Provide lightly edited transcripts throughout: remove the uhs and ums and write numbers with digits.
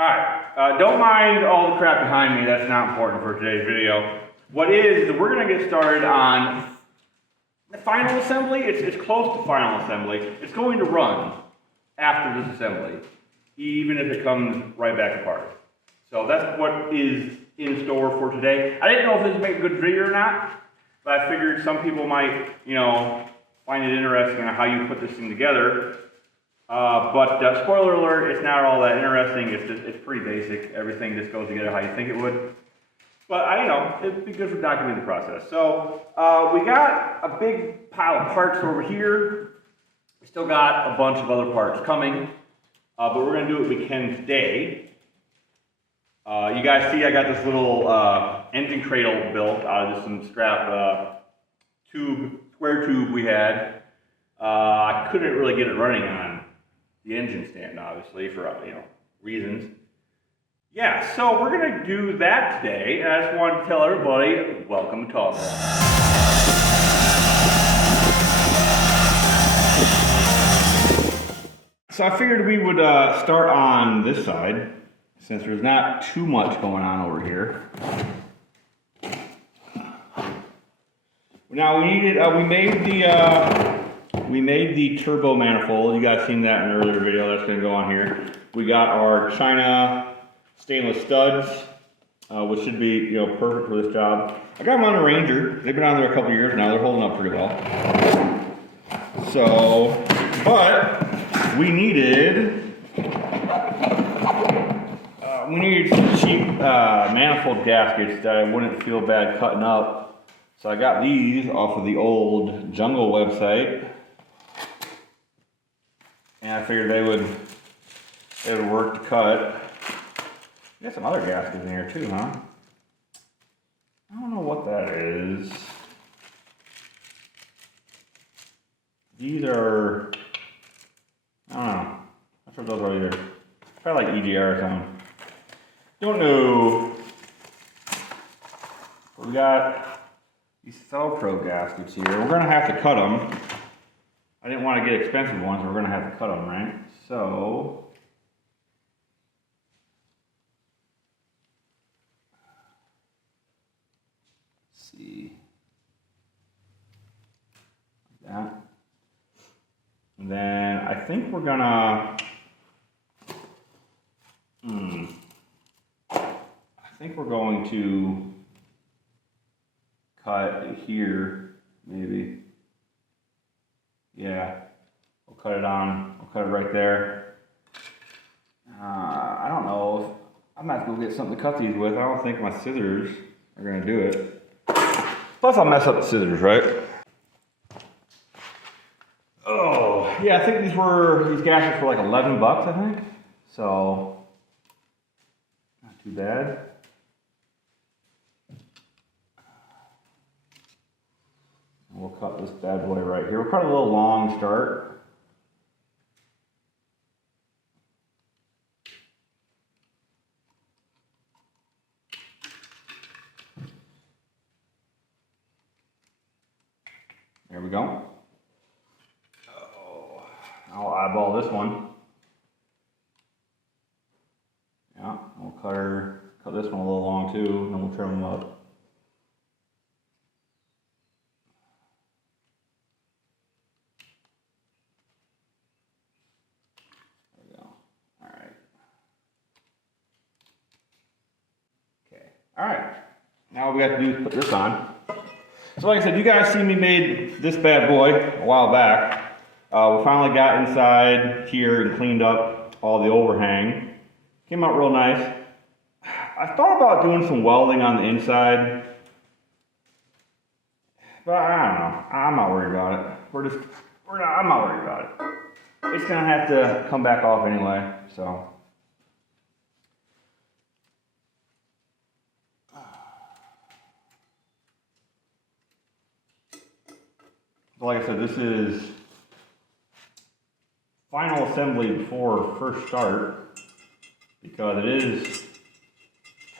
Alright, don't mind all the crap behind me, that's not important for today's video. What is, we're going to get started on the final assembly. It's close to final assembly. It's going to run after this assembly, even if it comes right back apart. So that's what is in store for today. I didn't know if this would make a good video or not, but I figured some people might, find it interesting on how you put this thing together. But spoiler alert, it's not all that interesting. It's pretty basic. Everything just goes together how you think it would. But it'd be good for documenting the process. So we got a big pile of parts over here. We still got a bunch of other parts coming, but we're going to do what we can today. You guys see I got this little engine cradle built out of just some scrap square tube we had. I couldn't really get it running on the engine stand, obviously, for reasons. Yeah, so we're going to do that today, and I just wanted to tell everybody, welcome to Talk. So I figured we would start on this side, since there's not too much going on over here. Now we made the turbo manifold. You guys seen that in an earlier video. That's going to go on here. We got our China stainless studs, which should be perfect for this job. I got them on a Ranger. They've been on there a couple years now. They're holding up pretty well. So, but we needed some cheap manifold gaskets that I wouldn't feel bad cutting up. So I got these off of the old Jungle website, and I figured they would work to cut. Got some other gaskets in here too, huh? I don't know what that is. These are, I don't know. That's what those are either. Probably like EGR or something. Don't know. We got these Velcro gaskets here. We're gonna have to cut them. I didn't want to get expensive ones, we're gonna have to cut them, right? So, see, like that. And then I think we're gonna, I think we're going to cut here, maybe. Yeah, we'll cut it right there. I don't know, I might have to go get something to cut these with. I don't think my scissors are gonna do it. Plus I'll mess up the scissors, right? Oh, yeah, I think these gaskets were like 11 bucks, I think. So, not too bad. And we'll cut this bad boy right here. We'll cut a little long start. There we go. Oh, I'll eyeball this one. Yeah, we'll cut this one a little long too, and then we'll trim them up. There we go. All right. Okay. All right. Now what we got to do is put this on. So like I said, you guys see me made this bad boy a while back. We finally got inside here and cleaned up all the overhang. Came out real nice. I thought about doing some welding on the inside, but I don't know. I'm not worried about it. I'm not worried about it. It's gonna have to come back off anyway, so. Like I said, this is final assembly before first start, because it is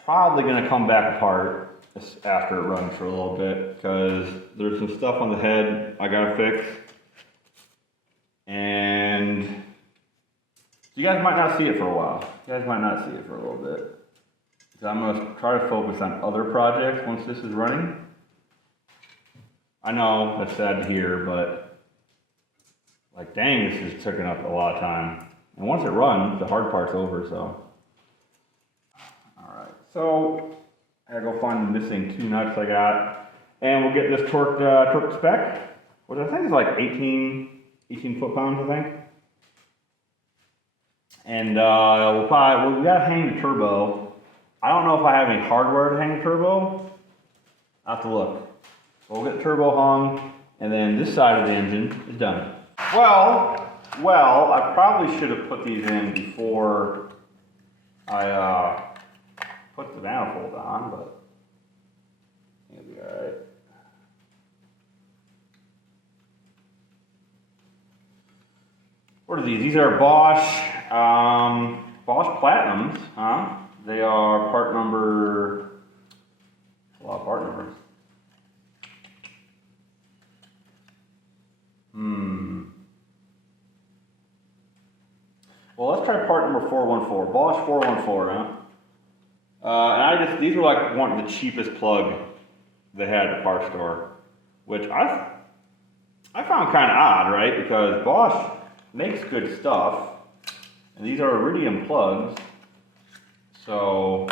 probably going to come back apart after it runs for a little bit, because there's some stuff on the head I got to fix. And You guys might not see it for a while. You guys might not see it for a little bit. So I'm gonna try to focus on other projects once this is running. I know that's sad to hear, but like, dang, this is taking up a lot of time. And once it runs, the hard part's over, so. All right, so I gotta go find the missing 2 nuts I got. And we'll get this torque spec, which I think is like 18 foot-pounds, I think. And we gotta hang the turbo. I don't know if I have any hardware to hang the turbo. I'll have to look. So we'll get the turbo hung, and then this side of the engine is done. Well, I probably should have put these in before I put the manifold on, but it'll be all right. What are these? These are Bosch Platinums, huh? They are part number, a lot of part numbers. Well, let's try part number 414, Bosch 414, huh? And these were like one of the cheapest plug they had at the parts store, which I found kind of odd, right? Because Bosch makes good stuff, and these are iridium plugs. So,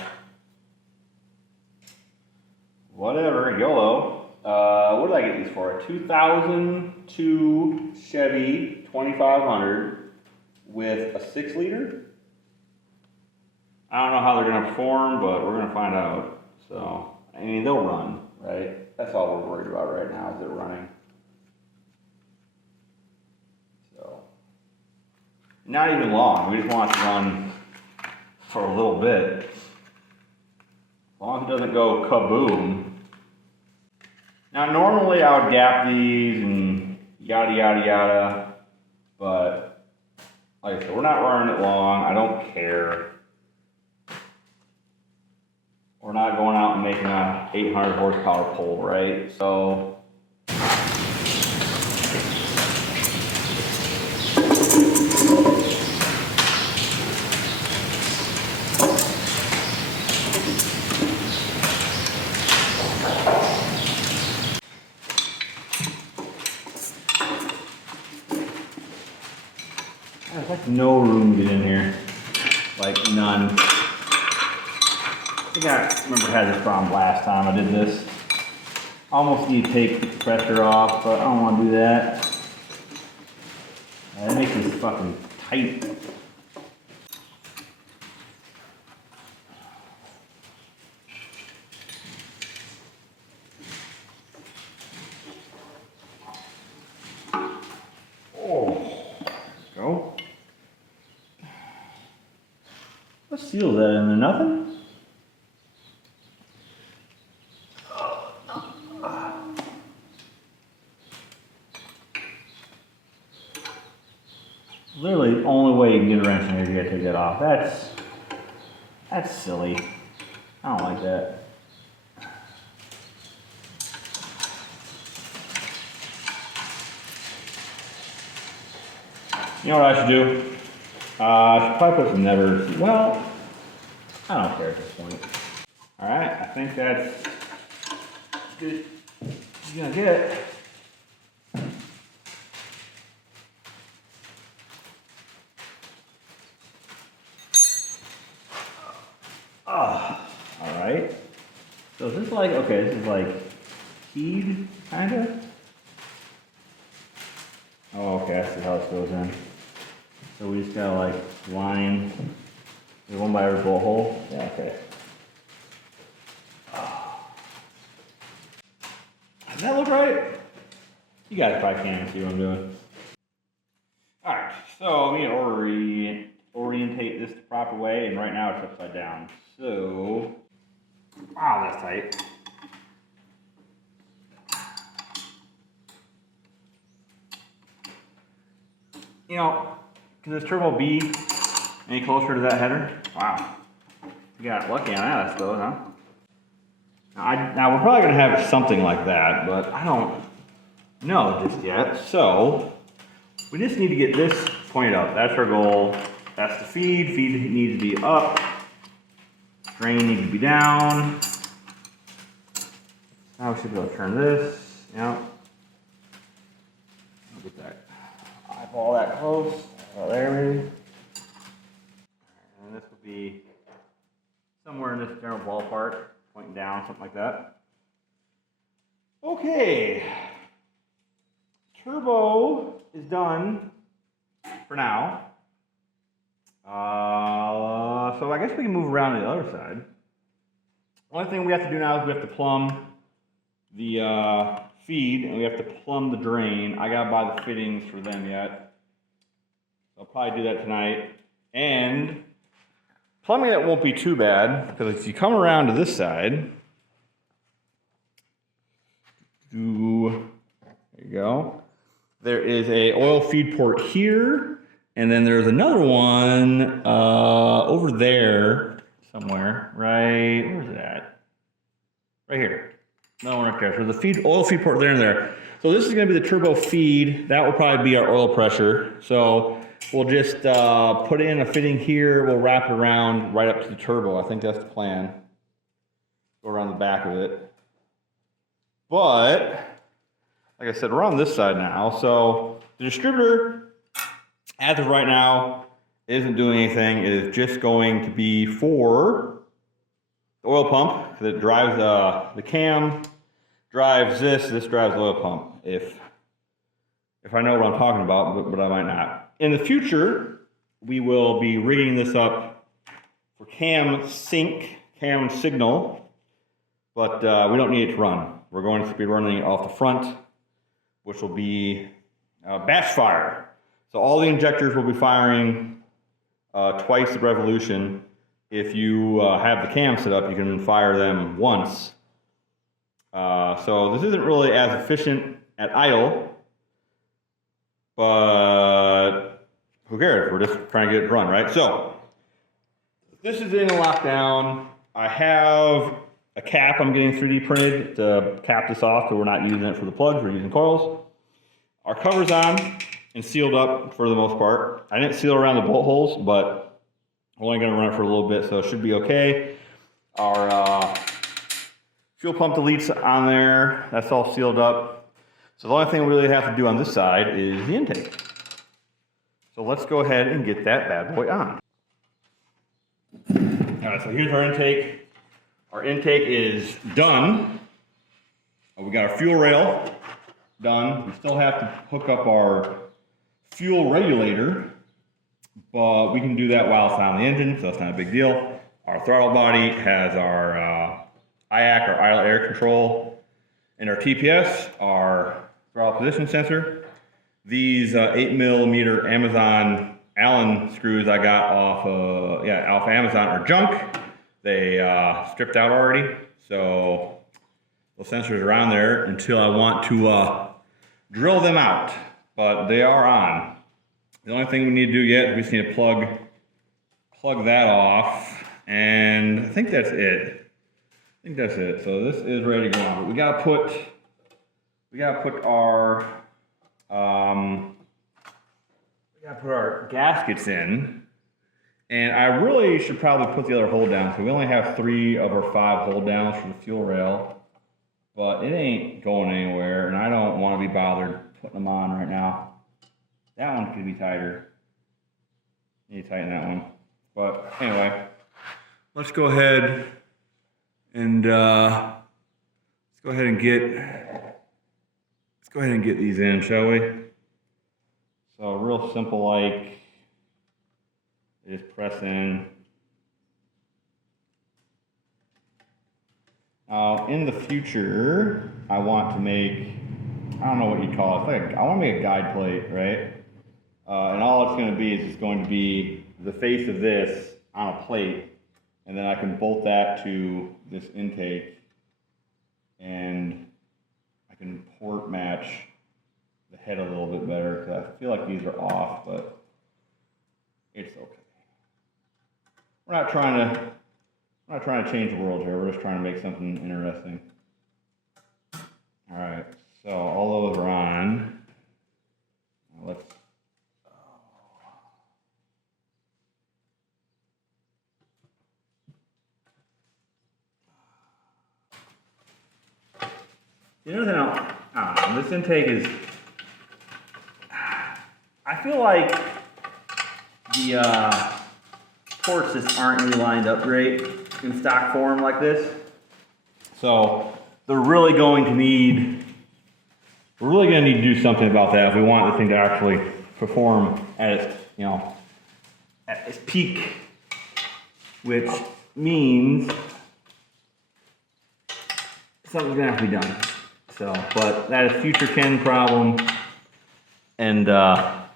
whatever, YOLO. What did I get these for? A 2002 Chevy 2500 with a 6-liter. I don't know how they're going to perform, but we're going to find out. So, I mean, they'll run, right? That's all we're worried about right now, is they're running. So, not even long. We just want it to run for a little bit. As long as it doesn't go kaboom. Now normally I would gap these and yada yada yada, but like I said, we're not running it long. I don't care. We're not going out and making a 800 horsepower pole, right? So there's like no room to get in here, like none. I think I remember I had this problem last time I did this. Almost need to take the pressure off, but I don't want to do that. That makes this fucking tight. What seal that in there? Nothing? Literally the only way you can get a wrench in here is you gotta take that off. That's silly. I don't like that. You know what I should do? I should probably put some nevers. Well, I don't care at this point. Alright, I think that's good. You're gonna get. Alright. So is this like, okay, this is like keyed, kinda? Oh, okay, I see how this goes in. So we just gotta like line the one by every bolt hole. Yeah, okay. Does that look right? You guys probably can't see what I'm doing. Alright, so I'm gonna orientate this the proper way, and right now it's upside down. So, wow, that's tight. You know, can this turbo be any closer to that header? Wow. You got lucky on that, I suppose, huh? Now we're probably going to have something like that, but I don't know just yet. So, we just need to get this pointed up. That's our goal. That's the feed. Feed needs to be up. Drain needs to be down. Now we should be able to turn this. Yeah. Look at that. Eyeball that close. Oh, there maybe. And this would be somewhere in this general ballpark, pointing down, something like that. Okay. Turbo is done for now. So I guess we can move around to the other side. Only thing we have to do now is we have to plumb the feed, and we have to plumb the drain. I gotta buy the fittings for them yet. So I'll probably do that tonight. And plumbing that won't be too bad, because if you come around to this side, there you go. There is a oil feed port here, and then there's another one over there somewhere. Right, where's it at? Right here. No one right there. So the oil feed port there and there. So this is going to be the turbo feed. That will probably be our oil pressure. So we'll just put in a fitting here. We'll wrap it around right up to the turbo. I think that's the plan. Go around the back of it. But like I said, we're on this side now. So the distributor, as of right now, isn't doing anything. It is just going to be for the oil pump, because it drives the cam, drives this drives the oil pump. If I know what I'm talking about, but I might not. In the future, we will be rigging this up for cam sync, cam signal, but we don't need it to run. We're going to be running it off the front, which will be batch fire. So all the injectors will be firing twice the revolution. If you have the cam set up, you can fire them once. So this isn't really as efficient at idle, but who cares? We're just trying to get it to run, right? So this is in lockdown. I have a cap I'm getting 3D printed to cap this off, so we're not using it for the plugs, we're using coils. Our cover's on and sealed up for the most part. I didn't seal around the bolt holes, but I'm only gonna run it for a little bit, so it should be okay. Our fuel pump delete's on there, that's all sealed up. So the only thing we really have to do on this side is the intake. So let's go ahead and get that bad boy on. All right, so here's our intake. Our intake is done. We got our fuel rail done. We still have to hook up our fuel regulator, but we can do that while it's on the engine, so that's not a big deal. Our throttle body has our IAC, or idle air control, and our TPS, our throttle position sensor. These 8mm Amazon Allen screws I got off off Amazon are junk. They stripped out already, so those sensors are on there until I want to drill them out, but they are on. The only thing we need to do yet is we just need to plug that off, and I think that's it. So this is ready to go. But we gotta put our gaskets in. And I really should probably put the other hold down, so we only have 3 of our 5 hold downs for the fuel rail, but it ain't going anywhere, and I don't want to be bothered putting them on right now. That one could be tighter. Need to tighten that one. But anyway, let's go ahead and get these in, shall we? So real simple, like. Just press in. In the future, I want to make, I don't know what you call it, I want to make a guide plate, right? And all it's going to be is it's going to be the face of this on a plate, and then I can bolt that to this intake, and I can port match the head a little bit better, because I feel like these are off, but it's okay. We're not trying to change the world here. We're just trying to make something interesting. All right, so all those are on. Now let's. The other thing, I don't know, this intake is, I feel like the ports just aren't really lined up great in stock form like this. So they're really going to need, we're really going to need to do something about that if we want this thing to actually perform at its, you know, at its peak, which means something's going to have to be done. So, but that is future Ken problem, and we'll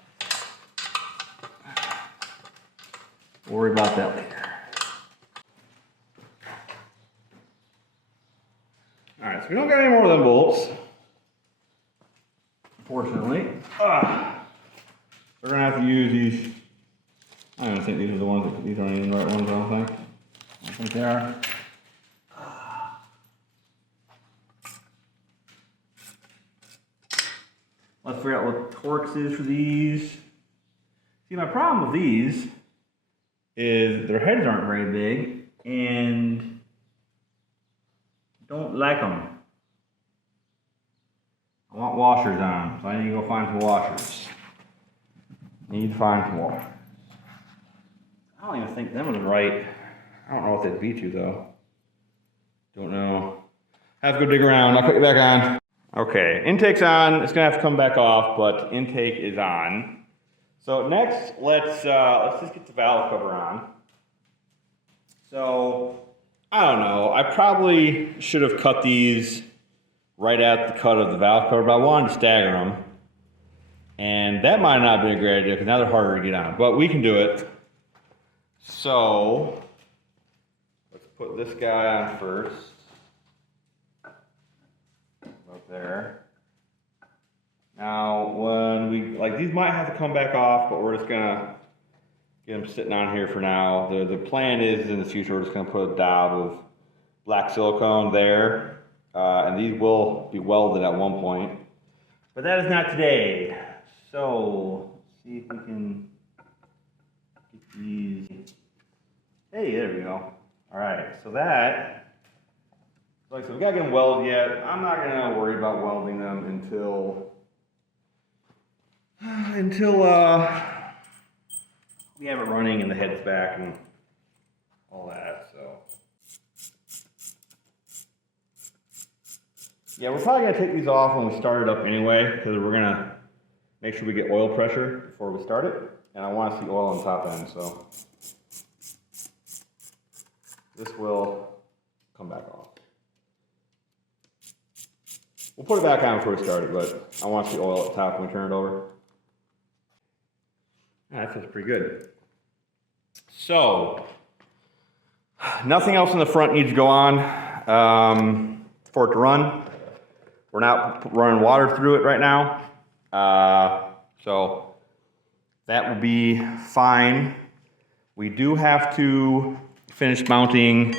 worry about that later. All right, so we don't got any more of them bolts, unfortunately. We're gonna have to use these. I don't think these are the ones that, these aren't even the right ones, I don't think. I don't think they are. Let's figure out what Torx is for these. See, my problem with these is their heads aren't very big and don't like them. I want washers on them, so I need to go find some washers. Need to find some washers. I don't even think them are right. I don't know what they'd be to though. Don't know. Have to go dig around. I'll put you back on. Okay, intake's on. It's gonna have to come back off, but intake is on. So next, let's just get the valve cover on. So I don't know. I probably should have cut these right at the cut of the valve cover, but I wanted to stagger them, and that might not be a great idea because now they're harder to get on. But we can do it. So let's put this guy on first. Up there. Now, when we, like, these might have to come back off, but we're just gonna get them sitting on here for now. The plan is in the future, we're just gonna put a dab of black silicone there, and these will be welded at one point. But that is not today. So, let's see if we can get these. Hey, there we go. All right, so that, like, so we gotta get them welded yet. I'm not gonna worry about welding them until we have it running and the head's back and all that. So yeah, we're probably gonna take these off when we start it up anyway, because we're gonna make sure we get oil pressure before we start it, and I want to see oil on top end. So this will come back off. We'll put it back on before we start it, but I want to see oil at the top when we turn it over. That feels pretty good. So, nothing else in the front needs to go on for it to run. We're not running water through it right now. So, that will be fine. We do have to finish mounting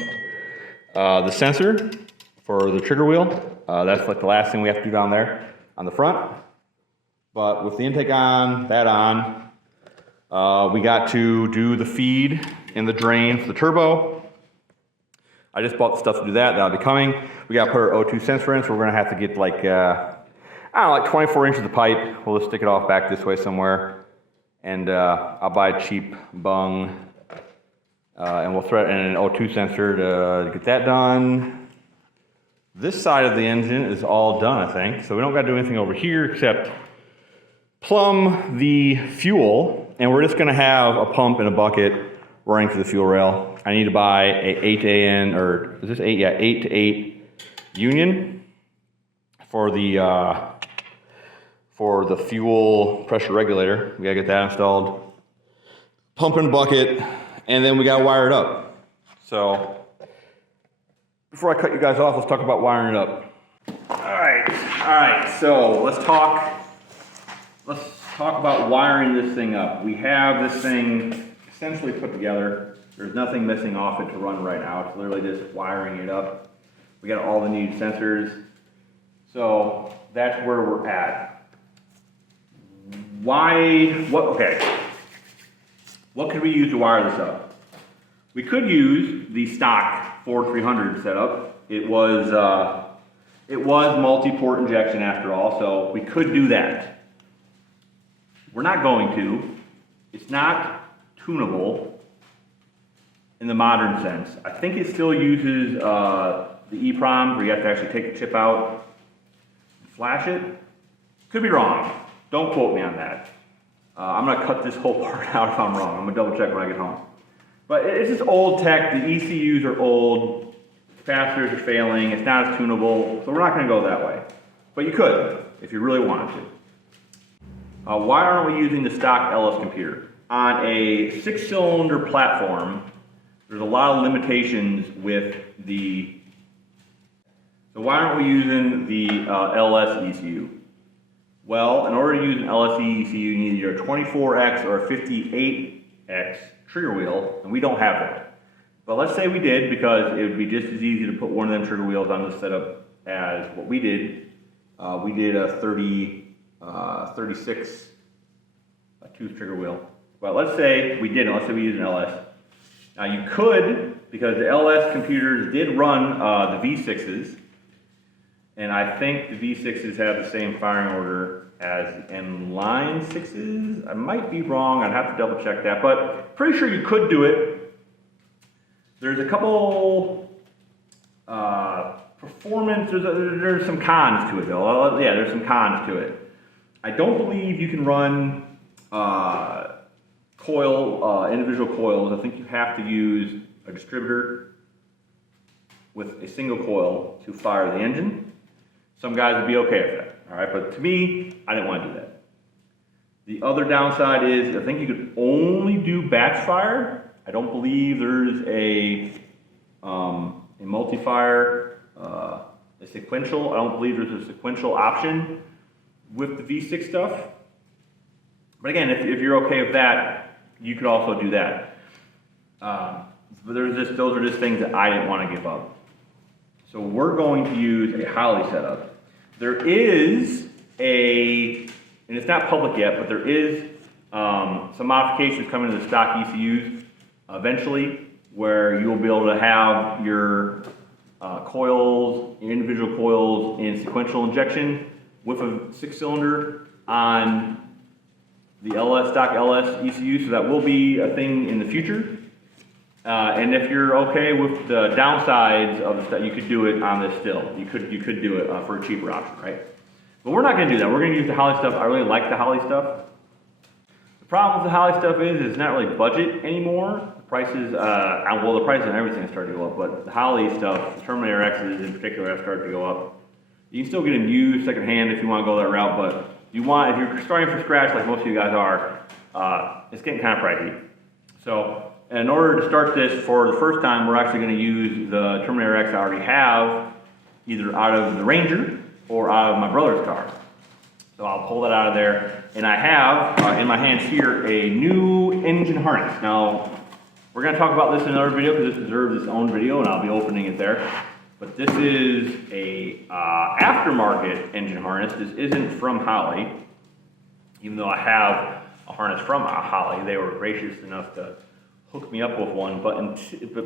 the sensor for the trigger wheel. That's like the last thing we have to do down there on the front. But with the intake on, that on, we got to do the feed and the drain for the turbo. I just bought the stuff to do that. That'll be coming. We got to put our O2 sensor in, so we're going to have to get like, I don't know, like 24 inches of pipe. We'll just stick it off back this way somewhere. And I'll buy a cheap bung. And we'll thread in an O2 sensor to get that done. This side of the engine is all done, I think. So we don't got to do anything over here except plumb the fuel. And we're just going to have a pump and a bucket running through the fuel rail. I need to buy a 8-AN, or is this 8? Yeah, 8 to 8 union for the fuel pressure regulator. We got to get that installed. Pump and bucket, and then we got to wire it up. So before I cut you guys off, let's talk about wiring it up. All right, so let's talk about wiring this thing up. We have this thing essentially put together. There's nothing missing off it to run right now. It's literally just wiring it up. We got all the needed sensors. So that's where we're at. What could we use to wire this up? We could use the stock Ford 300 setup. It was It was multi-port injection after all, so we could do that. We're not going to. It's not tunable in the modern sense. I think it still uses the EEPROM, where you have to actually take the chip out and flash it. Could be wrong. Don't quote me on that. I'm going to cut this whole part out if I'm wrong. I'm going to double check when I get home. But it's just old tech. The ECUs are old. Capacitors are failing. It's not as tunable. So we're not going to go that way. But you could if you really wanted to. Why aren't we using the stock LS computer? On a 6-cylinder platform, there's a lot of limitations with the... So why aren't we using the LS ECU? Well, in order to use an LSE ECU, you need either a 24X or a 58X trigger wheel, and we don't have that. But let's say we did, because it would be just as easy to put one of them trigger wheels on this setup as what we did. We did a 36 tooth trigger wheel. But let's say we didn't. Let's say we use an LS. Now you could, because the LS computers did run the V6s, and I think the V6s have the same firing order as the Inline 6s. I might be wrong. I'd have to double check that, but pretty sure you could do it. There's a couple performance. There's some cons to it, though. Yeah, there's some cons to it. I don't believe you can run individual coils. I think you have to use a distributor with a single coil to fire the engine. Some guys would be okay with that, all right? But to me, I didn't want to do that. The other downside is I think you could only do batch fire. I don't believe there's a multi-fire, a sequential. I don't believe there's a sequential option with the V6 stuff. But again, if you're okay with that, you could also do that. But those are just things that I didn't want to give up. So we're going to use a Holley setup. There is and it's not public yet, but there is some modifications coming to the stock ECUs eventually, where you'll be able to have your coils, your individual coils in sequential injection with a 6-cylinder on the stock LS ECU, so that will be a thing in the future. And if you're okay with the downsides of the stuff, you could do it on this still. You could do it for a cheaper option, right? But we're not going to do that. We're going to use the Holley stuff. I really like the Holley stuff. The problem with the Holley stuff is it's not really budget anymore. The prices, the prices on everything have started to go up, but the Holley stuff, the Terminator X's in particular, have started to go up. You can still get them used secondhand if you want to go that route, but if you're starting from scratch like most of you guys are, it's getting kind of pricey. So in order to start this for the first time, we're actually going to use the Terminator X I already have, either out of the Ranger or out of my brother's car. So I'll pull that out of there, and I have in my hands here a new engine harness. Now, we're going to talk about this in another video because this deserves its own video, and I'll be opening it there. But this is a aftermarket engine harness. This isn't from Holley, even though I have a harness from Holley. They were gracious enough to hook me up with one. But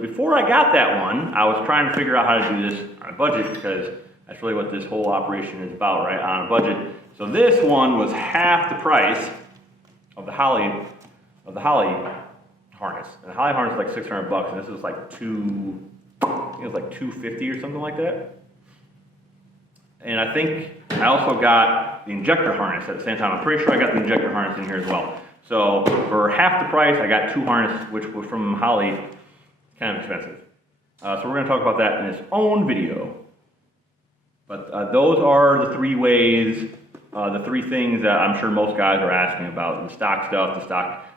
before I got that one, I was trying to figure out how to do this on a budget, because that's really what this whole operation is about, right? On a budget. So this one was half the price of the Holley harness. And the Holley harness is like $600, and this is like I think it was like $250 or something like that. And I think I also got the injector harness at the same time. I'm pretty sure I got the injector harness in here as well. So for half the price, I got 2 harnesses, which was from Holley, kind of expensive. So we're going to talk about that in its own video. But those are the 3 ways, the 3 things that I'm sure most guys are asking about: the stock stuff,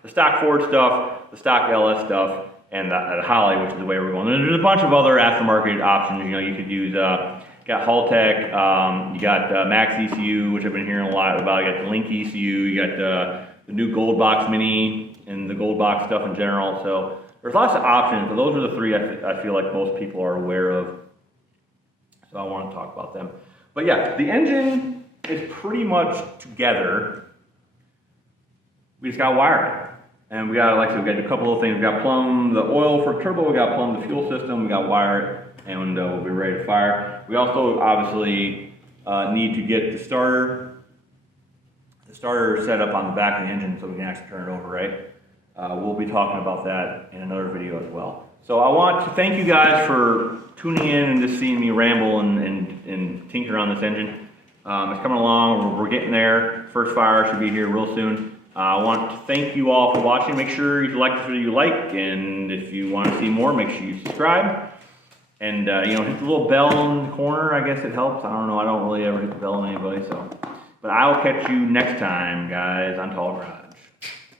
the stock Ford stuff, the stock LS stuff, and the Holley, which is the way we're going. There's a bunch of other aftermarket options. You know, you could use, got Haltech, you got Max ECU, which I've been hearing a lot about. You got the Link ECU, you got the new Gold Box Mini, and the Gold Box stuff in general. So there's lots of options, but those are the 3 I feel like most people are aware of. So I want to talk about them. But yeah, the engine is pretty much together. We just got to wire it. And we got, like I said, we got a couple of things. We got plumb the oil for turbo, we got plumb the fuel system, we got wire it, and we'll be ready to fire. We also obviously need to get the starter set up on the back of the engine so we can actually turn it over, right? We'll be talking about that in another video as well. So I want to thank you guys for tuning in and just seeing me ramble and tinker on this engine. It's coming along, we're getting there. First fire should be here real soon. I want to thank you all for watching. Make sure you like this video, you like, and if you want to see more, make sure you subscribe. And you know, hit the little bell in the corner, I guess it helps. I don't know, I don't really ever hit the bell on anybody, so. But I'll catch you next time, guys, on Tall Garage.